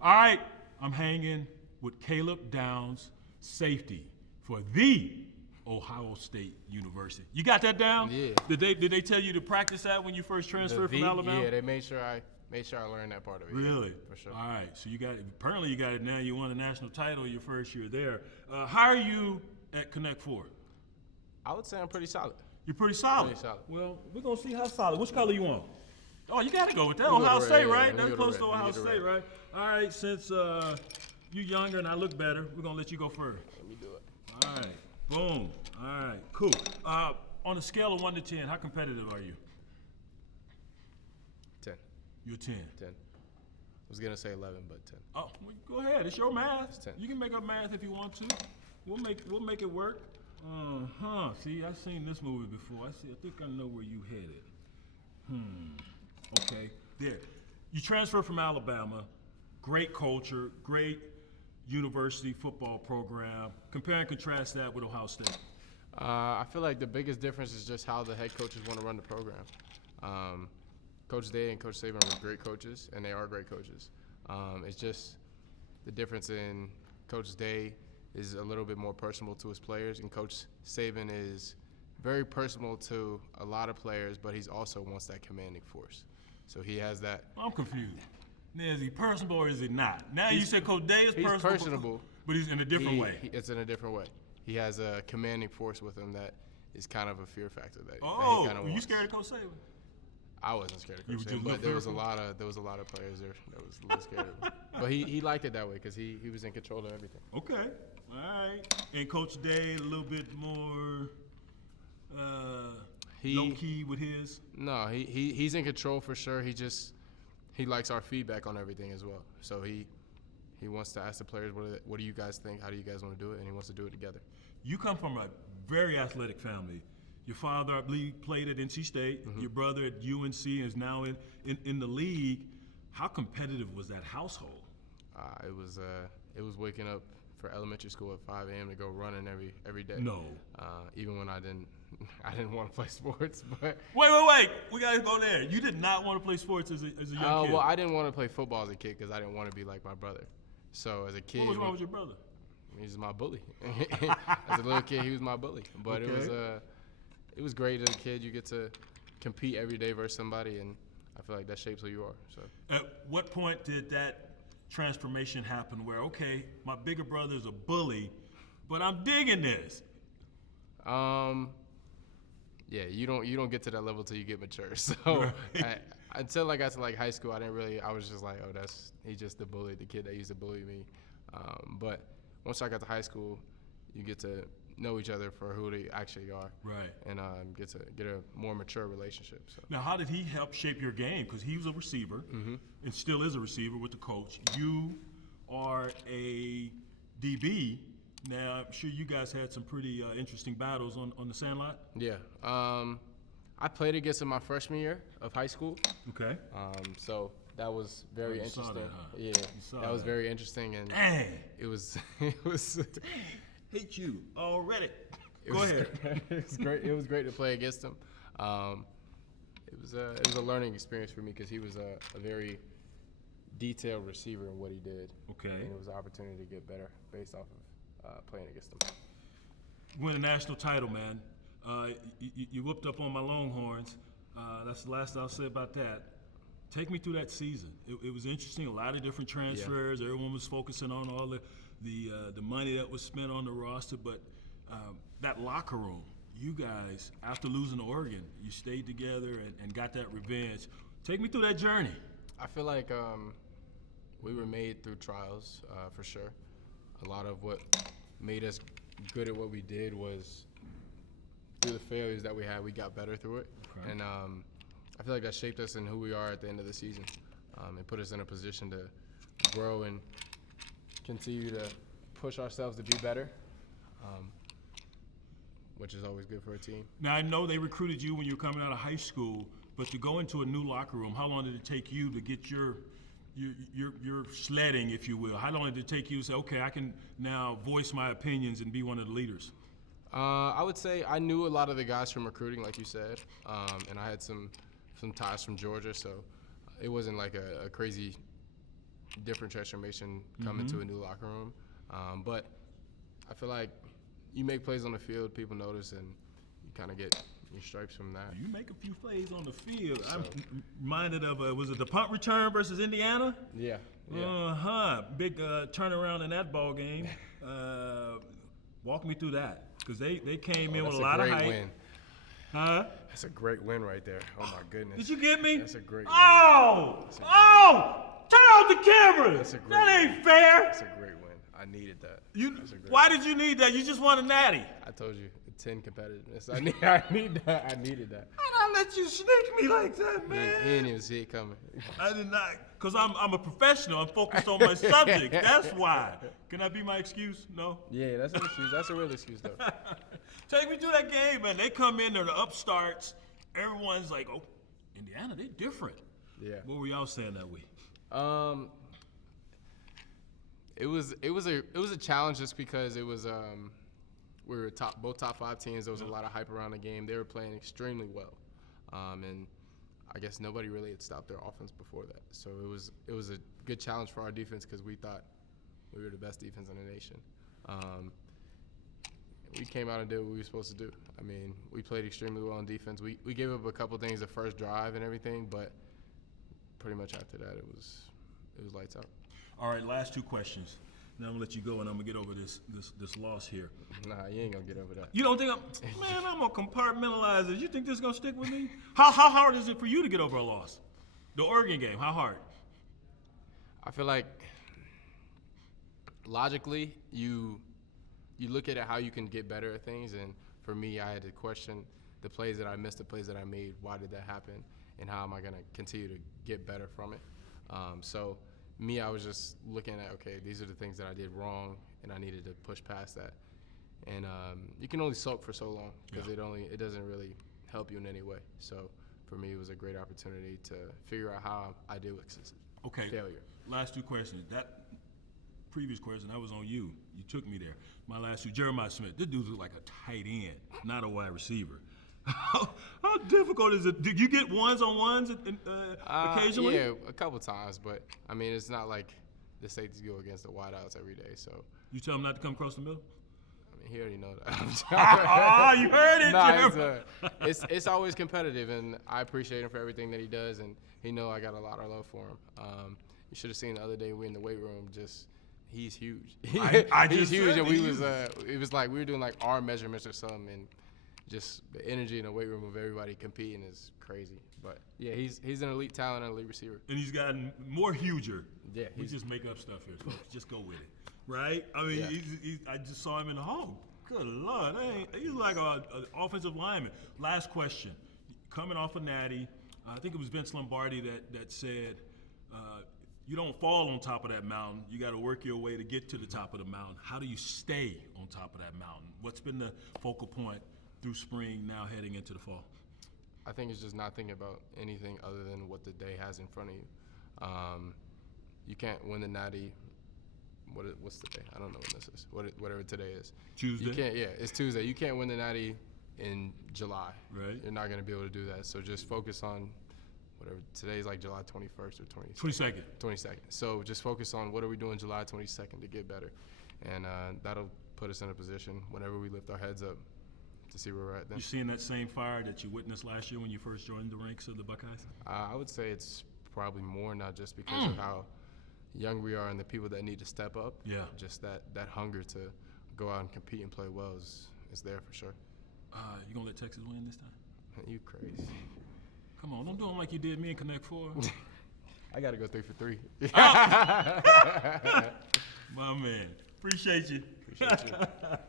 All right, I'm hanging with Caleb Downs, safety for the Ohio State University. You got that down? Yeah. Did they tell you to practice that when you first transferred from Alabama? Yeah, they made sure I learned that part of it. Really? Yeah, for sure. All right, so apparently you got it now. You won a national title your first year there. How are you at Connect 4? I would say I'm pretty solid. You're pretty solid. Pretty solid. Well, we're going to see how solid. Which color you want? Oh, you got to go with that. We'll Ohio go State, red, right? yeah. That's We'll close go to red. Ohio We'll go State, red. right? All right, since you're younger and I look better, we're going to let you go first. Let me do it. All right. Boom. All right. Cool. On a scale of 1 to 10, how competitive are you? 10. You're 10. 10. I was going to say 11, but 10. Oh, well, go ahead. It's your math. It's 10. You can make up math if you want to. We'll make it work. See, I've seen this movie before. I think I know where you headed. Okay. There. You transfer from Alabama. Great culture. Great university football program. Compare and contrast that with Ohio State. I feel like the biggest difference is just how the head coaches want to run the program. Coach Day and Coach Saban were great coaches, and they are great coaches. It's just the difference in Coach Day is a little bit more personal to his players, and Coach Saban is very personal to a lot of players, but he also wants that commanding force. So he has that. I'm confused. Now, is he personable or is he not? Now you said Coach Day is He's personable, but he's in a different way. It's in a different way. He has a commanding force with him that is kind of a fear factor that he kind of were you wants. scared of Coach Saban? I wasn't scared of You Coach were just Saban, but there was a fearful? lot of players there that was a little scared of him. But he liked it that way because he was in control of everything. Okay, all right. And Coach Day a little bit more low key with his. No, he's in control for sure. He likes our feedback on everything as well. So he wants to ask the players, what do you guys think? How do you guys want to do it? And he wants to do it together. You come from a very athletic family. Your father, I believe, played at NC State. Mm-hmm. Your brother at UNC is now in the league. How competitive was that household? It was waking up for elementary school at 5 a.m. to go running every day. No. Even when I didn't want to play sports. But wait. We gotta go there. You did not want to play sports as a young kid. Well, I didn't want to play football as a kid because I didn't want to be like my brother. So as a kid, what was wrong with your brother? He's my bully. As a little kid, he was my bully. But okay. It was great as a kid. You get to compete every day versus somebody, and I feel like that shapes who you are. So. At what point did that transformation happen where, okay, my bigger brother is a bully, but I'm digging this? Yeah, you don't get to that level till you get mature. So until I got to like high school, I was just like, oh, he's just the bully, the kid that used to bully me. But once I got to high school, you get to know each other for who they actually are, right? And get a more mature relationship. So. Now, how did he help shape your game? Because he was a receiver, mm-hmm. and still is a receiver with the coach. You are a DB. Now, I'm sure you guys had some pretty interesting battles on the sandlot. Yeah, I played against him my freshman year of high school. Okay. So that was very interesting. Saw that, huh? Yeah, that was very interesting, and dang. It was. Hate you already. Go ahead. It was great. It was great to play against him. It was a learning experience for me because he was a very detailed receiver in what he did. Okay. And it was an opportunity to get better based off of playing against him. Win a national title, man. You whooped up on my Longhorns. That's the last I'll say about that. Take me through that season. It was interesting. A lot of different transfers. Yeah. Everyone was focusing on all the money that was spent on the roster, but that locker room, you guys, after losing to Oregon, you stayed together and got that revenge. Take me through that journey. I feel like we were made through trials, for sure. A lot of what made us good at what we did was through the failures that we had, we got better through it. Okay. And I feel like that shaped us in who we are at the end of the season. It put us in a position to grow and continue to push ourselves to be better, which is always good for a team. Now, I know they recruited you when you were coming out of high school, but to go into a new locker room, how long did it take you to get your sledding, if you will? How long did it take you to say, okay, I can now voice my opinions and be one of the leaders? I would say I knew a lot of the guys from recruiting, like you said, and I had some ties from Georgia, so it wasn't like a crazy different transformation coming to a new locker room. But I feel like you make plays on the field, people notice, and you kind of get your stripes from that. You make a few plays on the field. I'm reminded of, was it the punt return versus Indiana? Yeah. Big turnaround in that ball game. Walk me through that, because they came in with a lot of hype. Win. Huh? That's a great win right there. Oh, my goodness. Did you get me? That's a great win. Oh! Turn off the camera! That's a great That ain't fair! That's a great win. I needed that. Why did you need that? You just won a natty. I told you, 10 competitiveness. I need that. I needed that. Why not let you sneak me like that, man? He didn't even see it coming. I did not, because I'm a professional. I'm focused on my subject. That's why. Can that be my excuse? No? Yeah, that's an excuse. That's a real excuse, though. Take me through that game, man. They come in, they're the upstarts. Everyone's like, oh, Indiana, they different. Yeah. What were y'all saying that week? It was a challenge just because it was we were both top 5 teams. There was a lot of hype around the game. They were playing extremely well, and I guess nobody really had stopped their offense before that. So it was a good challenge for our defense because we thought we were the best defense in the nation. We came out and did what we were supposed to do. I mean, we played extremely well on defense. We gave up a couple things the first drive and everything, but pretty much after that it was lights out. All right, last 2 questions. Now I'm gonna let you go, and I'm gonna get over this loss here. Nah, you ain't gonna get over that. You don't think I'm gonna compartmentalize it. You think this is gonna stick with me? How hard is it for you to get over a loss? The Oregon game, how hard? I feel like logically you look at it how you can get better at things, and for me, I had to question the plays that I missed, the plays that I made. Why did that happen, and how am I gonna continue to get better from it? So me, I was just looking at, okay, these are the things that I did wrong, and I needed to push past that. And you can only sulk for so long because it doesn't really help you in any way. So for me, it was a great opportunity to figure out how I deal with failure. Last 2 questions. That previous question, that was on you. You took me there. My last 2, Jeremiah Smith. This dude was like a tight end, not a wide receiver. How difficult is it? Did you get ones-on-ones occasionally? Yeah, a couple times, but I mean, it's not like the safeties go against the wideouts every day. So you tell him not to come across the middle? I mean, he already know that. You heard it, Nah, it's always competitive, and I appreciate him for everything that he does, and he know I got a lot of love for him. You should have seen the other day we in the weight room. He's huge. He's huge, and it was like we were doing like arm measurements or something, and just the energy in the weight room of everybody competing is crazy. But yeah, he's an elite talent and elite receiver. And he's gotten more huger. Yeah, we just make up stuff here, folks. Just go with it, right? I mean, I just saw him in the home. Good Lord, he's like an offensive lineman. Last question, coming off a natty, I think it was Vince Lombardi that said, you don't fall on top of that mountain. You got to work your way to get to the top of the mountain. How do you stay on top of that mountain? What's been the focal point through spring, now heading into the fall? I think it's just not thinking about anything other than what the day has in front of you. You can't win the natty. What's the day? I don't know when this is. Whatever today is. Tuesday? You can't. Yeah, it's Tuesday. You can't win the natty in July. Right. You're not going to be able to do that. So just focus on whatever. Today's like July 21st or 22nd. 22nd. So just focus on what are we doing July 22nd to get better. And that'll put us in a position whenever we lift our heads up to see where we're at then. You seeing that same fire that you witnessed last year when you first joined the ranks of the Buckeyes? I would say it's probably more, not just because of how young we are and the people that need to step up. Yeah. Just that hunger to go out and compete and play well is there for sure. You gonna let Texas win this time? You crazy. Come on, don't do them like you did me in Connect 4. I got to go 3 for 3. My man. Appreciate you. Appreciate you.